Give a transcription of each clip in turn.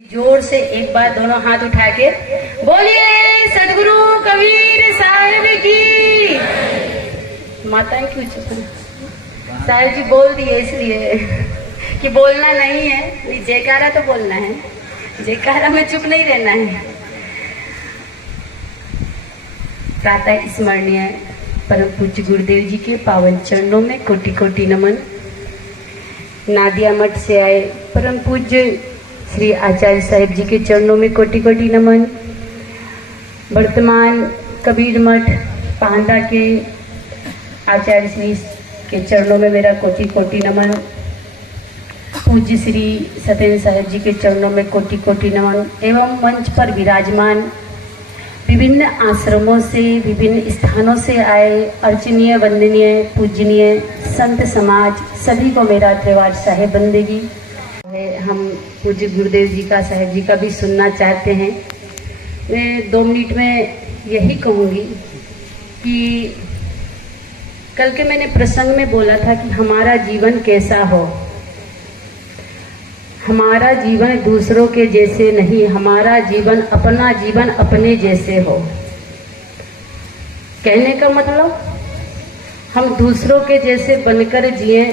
जोर से एक बार दोनों हाथ उठा के बोलिए सदगुरु कबीर साहिब की। माताएं क्यों चुप हैं? साहिब जी बोल दिए इसलिए कि बोलना नहीं है, नहीं जयकारा तो बोलना है, जयकारा में चुप नहीं रहना है। प्रातः स्मरणीय परम पूज्य गुरुदेव जी के पावन चरणों में कोटि कोटि नमन। नादिया मठ से आए परम पूज्य श्री आचार्य साहिब जी के चरणों में कोटि कोटि नमन। वर्तमान कबीर मठ पांडा के आचार्य श्री के चरणों में मेरा कोटि कोटि नमन। पूज्य श्री सत्येंद्र साहिब जी के चरणों में कोटि कोटि नमन। एवं मंच पर विराजमान विभिन्न आश्रमों से विभिन्न स्थानों से आए अर्चनीय वंदनीय पूजनीय संत समाज सभी को मेरा त्रिवार साहिब बंदगी। हम पूज्य गुरुदेव जी का साहिब जी का भी सुनना चाहते हैं। मैं 2 मिनट में यही कहूँगी कि कल के मैंने प्रसंग में बोला था कि हमारा जीवन कैसा हो। हमारा जीवन दूसरों के जैसे नहीं, हमारा जीवन अपना जीवन अपने जैसे हो। कहने का मतलब हम दूसरों के जैसे बनकर जिए,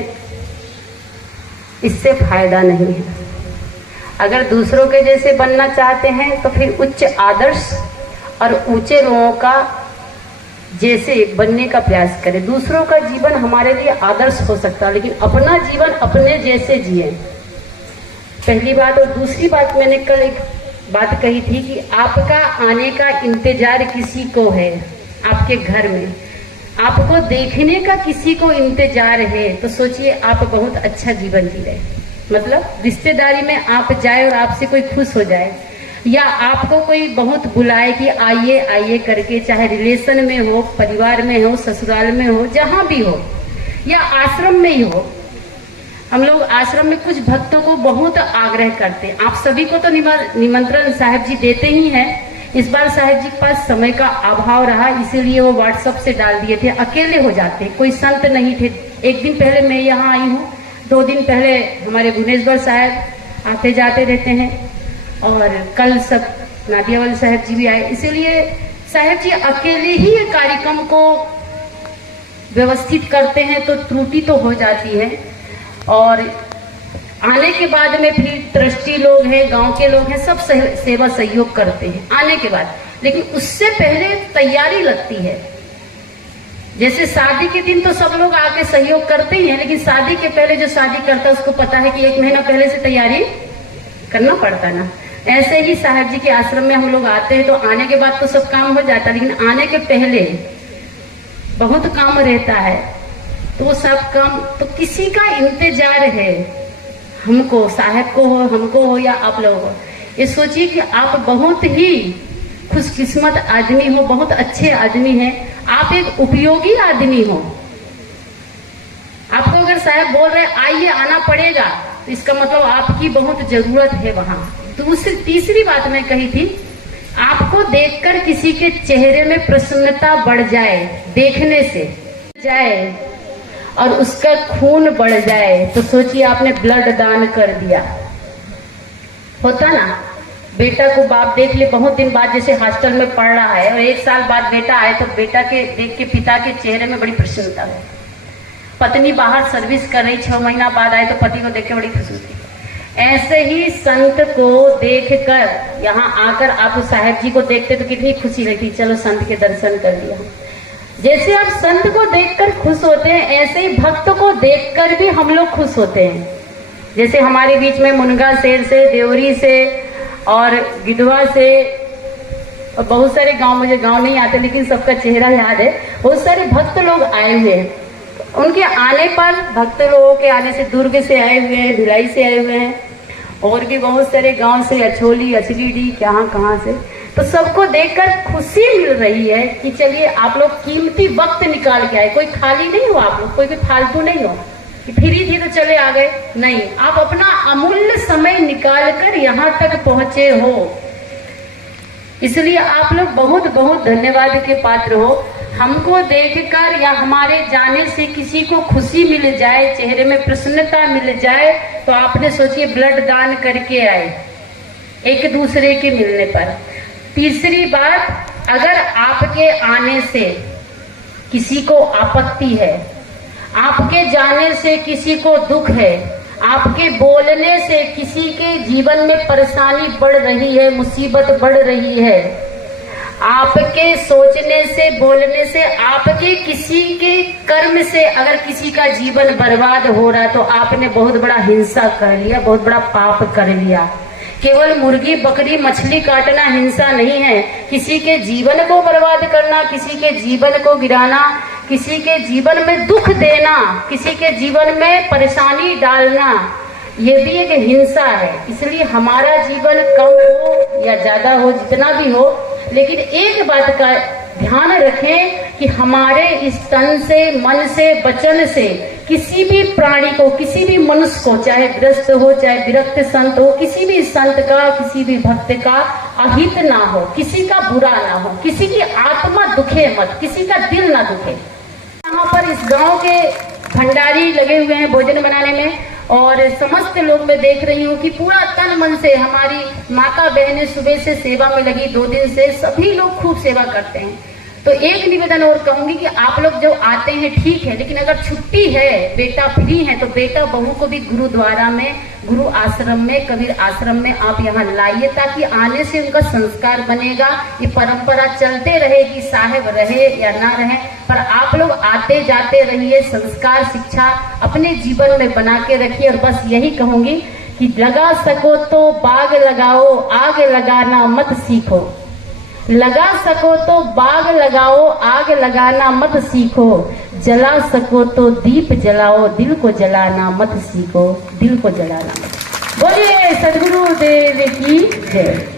इससे फायदा नहीं है। अगर दूसरों के जैसे बनना चाहते हैं तो फिर उच्च आदर्श और ऊंचे लोगों का जैसे बनने का प्रयास करें। दूसरों का जीवन हमारे लिए आदर्श हो सकता है, लेकिन अपना जीवन अपने जैसे जिए, पहली बात। और दूसरी बात, मैंने कल एक बात कही थी कि आपका आने का इंतजार किसी को है, आपके घर में आपको देखने का किसी को इंतजार है, तो सोचिए आप बहुत अच्छा जीवन जी रहे। मतलब रिश्तेदारी में आप जाए और आपसे कोई खुश हो जाए, या आपको कोई बहुत बुलाए कि आइए आइए करके, चाहे रिलेशन में हो, परिवार में हो, ससुराल में हो, जहां भी हो, या आश्रम में ही हो। हम लोग आश्रम में कुछ भक्तों को बहुत आग्रह करते हैं। आप सभी को तो निमंत्रण साहिब जी देते ही हैं। इस बार साहिब जी के पास समय का अभाव रहा, इसीलिए वो व्हाट्सएप से डाल दिए थे। अकेले हो जाते, कोई संत नहीं थे। एक दिन पहले मैं यहाँ आई हूँ, 2 दिन पहले हमारे भुवनेश्वर साहब आते जाते रहते हैं, और कल सब नादियावाल साहब जी भी आए। इसीलिए साहब जी अकेले ही ये कार्यक्रम को व्यवस्थित करते हैं, तो त्रुटि तो हो जाती है। और आने के बाद में फिर ट्रस्टी लोग हैं, गांव के लोग हैं, सब सेवा सहयोग करते हैं आने के बाद। लेकिन उससे पहले तैयारी लगती है। जैसे शादी के दिन तो सब लोग आके सहयोग करते ही हैं, लेकिन शादी के पहले जो शादी करता है उसको पता है कि 1 महीना पहले से तैयारी करना पड़ता ना। ऐसे ही साहब जी के आश्रम में हम लोग आते हैं, तो आने के बाद तो सब काम हो जाता है, लेकिन आने के पहले बहुत काम रहता है। तो वो सब काम तो किसी का इंतजार है, हमको, साहब को हो, हमको हो, या आप लोगों को। ये सोचिए कि आप बहुत ही खुशकिस्मत आदमी हो, बहुत अच्छे आदमी हैं, आप एक उपयोगी आदमी हो। आपको अगर साहब बोल रहे आइए आना पड़ेगा, तो इसका मतलब आपकी बहुत जरूरत है वहां। दूसरी तीसरी बात मैं कही थी, आपको देखकर किसी के चेहरे में प्रसन्नता बढ़ जाए, देखने से जाए, और उसका खून बढ़ जाए, तो सोचिए आपने ब्लड दान कर दिया। होता ना, बेटा को बाप देख ले बहुत दिन बाद, जैसे हॉस्टल में पढ़ रहा है और 1 साल बाद बेटा आए, तो बेटा के देख के पिता के चेहरे में बड़ी प्रसन्नता है। पत्नी बाहर सर्विस कर रही, 6 महीना बाद आए तो पति को देख के बड़ी खुशी होती है। ऐसे ही संत को देखकर यहाँ आकर आप साहेब जी को देखते तो कितनी खुशी रहती, चलो संत के दर्शन कर लिया। जैसे आप संत को देखकर खुश होते हैं, ऐसे ही भक्त को देखकर भी हम लोग खुश होते हैं। जैसे हमारे बीच में मुनगा शेर से, देवरी से और गिधवा से, और बहुत सारे गांव, मुझे गांव नहीं आते लेकिन सबका चेहरा याद है, बहुत सारे भक्त लोग आए हुए हैं। उनके आने पर, भक्त लोगों के आने से दुर्ग से आए हुए हैं, भिलाई से आए हुए हैं, और भी बहुत सारे गांव से, अछोली, अचलीडी, कहाँ से, तो सबको देखकर खुशी मिल रही है कि चलिए आप लोग कीमती वक्त निकाल के आए। कोई खाली नहीं हो आप लोग, कोई भी फालतू नहीं हो कि फ्री थी तो चले आ गए, नहीं, आप अपना अमूल्य समय निकाल कर यहाँ तक पहुंचे हो। इसलिए आप लोग बहुत बहुत धन्यवाद के पात्र हो। हमको देखकर या हमारे जाने से किसी को खुशी मिल जाए, चेहरे में प्रसन्नता मिल जाए, तो आपने सोचिए ब्लड दान करके आए। एक दूसरे के मिलने पर। तीसरी बात, अगर आपके आने से किसी को आपत्ति है, आपके जाने से किसी को दुख है, आपके बोलने से किसी के जीवन में परेशानी बढ़ रही है, मुसीबत बढ़ रही है, आपके सोचने से, बोलने से, आपके किसी के कर्म से अगर किसी का जीवन बर्बाद हो रहा है तो आपने बहुत बड़ा हिंसा कर लिया, बहुत बड़ा पाप कर लिया। केवल मुर्गी बकरी मछली काटना हिंसा नहीं है, किसी के जीवन को बर्बाद करना, किसी के जीवन को गिराना, किसी के जीवन में दुख देना, किसी के जीवन में परेशानी डालना, ये भी एक हिंसा है। इसलिए हमारा जीवन कम हो या ज्यादा हो, जितना भी हो, लेकिन एक बात का ध्यान रखें कि हमारे इस तन से, मन से, वचन से किसी भी प्राणी को, किसी भी मनुष्य को, चाहे ग्रस्त हो, चाहे विरक्त संत हो, किसी भी संत का, किसी भी भक्त का अहित ना हो, किसी का बुरा ना हो, किसी की आत्मा दुखे मत, किसी का दिल ना दुखे। यहाँ पर इस गांव के भंडारी लगे हुए हैं भोजन बनाने में, और समस्त लोग मैं देख रही हूँ कि पूरा तन मन से हमारी माता बहनें सुबह से सेवा में लगी, 2 दिन से सभी लोग खूब सेवा करते हैं। तो एक निवेदन और कहूंगी कि आप लोग जो आते हैं ठीक है, लेकिन अगर छुट्टी है, बेटा फ्री है, तो बेटा बहू को भी गुरुद्वारा में, गुरु आश्रम में, कबीर आश्रम में आप यहाँ लाइए, ताकि आने से उनका संस्कार बनेगा। ये परंपरा चलते रहेगी, साहेब रहे या ना रहे, पर आप लोग आते जाते रहिए, संस्कार शिक्षा अपने जीवन में बना के रखिए। और बस यही कहूंगी कि लगा सको तो बाग लगाओ, आग लगाना मत सीखो। लगा सको तो बाग लगाओ, आग लगाना मत सीखो। जला सको तो दीप जलाओ, दिल को जलाना मत सीखो, दिल को जलाना मत। बोलिए सद्गुरु देव की जय।